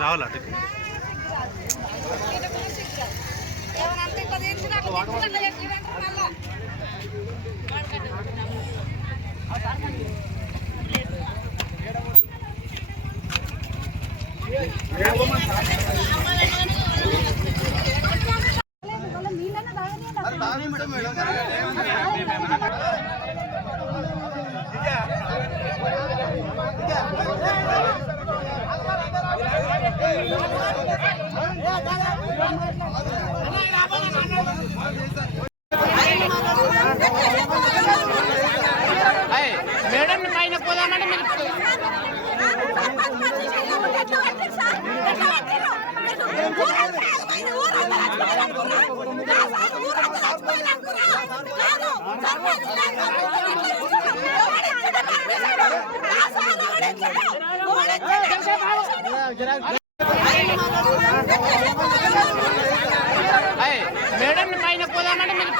రావాలా మేడం పైన పోదామంటే మీరు మేడం పైన పోదామంటే మీరు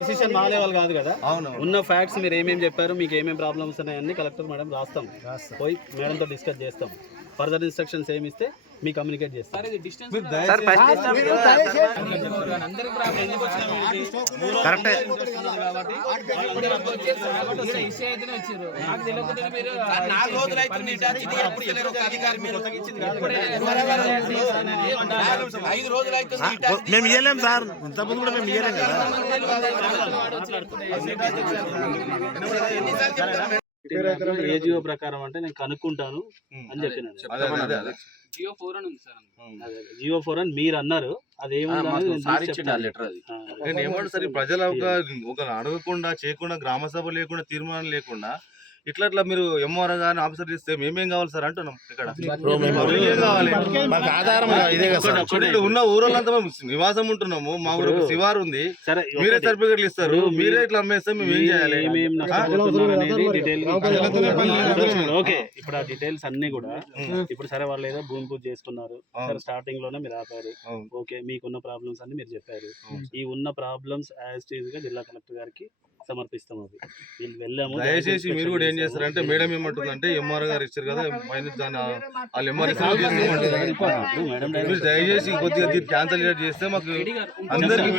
డిసిషన్ మా లెవెల్ కాదు కదా. అవును, ఉన్న ఫ్యాక్ట్స్ మీరు ఏమేమి చెప్పారు, మీకు ఏమేమి ప్రాబ్లమ్స్ ఉన్నాయని కలెక్టర్ మేడం రాస్తాం, పోయి మేడంతో డిస్కస్ చేస్తాం. ఫర్దర్ ఇన్స్ట్రక్షన్స్ ఏమి ఇస్తే మీ కమ్యూనికేట్ చేస్తారు. మేము ఇవ్వలేం సార్, ఇంతకుముందు కూడా మేము ఇవ్వలేం కదా. ఏజిఓ ప్రకారం అంటే నేను కనుక్కుంటాను అని చెప్పినాను. జియో 4 అని మీరు అన్నారు, అదేమన్నా సరే ప్రజల ఒక అడగకుండా చేయకుండా గ్రామ సభ లేకుండా తీర్మానం లేకుండా ఇట్లా మీరు ఎంఆర్ గారిని ఆఫీసర్ చేస్తే మేమేం కావాలి సార్ అంటున్నాం. ఇక్కడ ఉన్న ఊరోళ్ళంతా నివాసం ఉంటున్నాము, మా ఊరు శివారు ఉంది, మీరే సర్టిఫికెట్లు ఇస్తారు, మీరే ఇట్లా అమ్మేస్తే మేము ఏం చేయాలి? ఓకే, ఇప్పుడు ఆ డీటెయిల్స్ అన్ని కూడా ఇప్పుడు సరే వాళ్ళు ఏదో భూమి పూజ చేసుకున్నారు, సరే స్టార్టింగ్ లోనే మీరు ఆపారు, ఓకే మీకున్న ప్రాబ్లమ్స్ అన్ని మీరు చెప్పారు. ఈ ఉన్న ప్రాబ్లమ్స్ యాజ్ ఇట్ ఈజ్ గా జిల్లా కలెక్టర్ గారికి సమర్పిస్తాం. అది వీళ్ళు వెళ్ళాము. దయచేసి మీరు కూడా ఏం చేస్తారంటే మేడం ఏమంటుందంటే ఎంఆర్ గారు ఇచ్చారు కదా, వాళ్ళు ఎంఆర్ దయచేసి కొద్దిగా క్యాన్సల్ చేస్తే మాకు అందరికి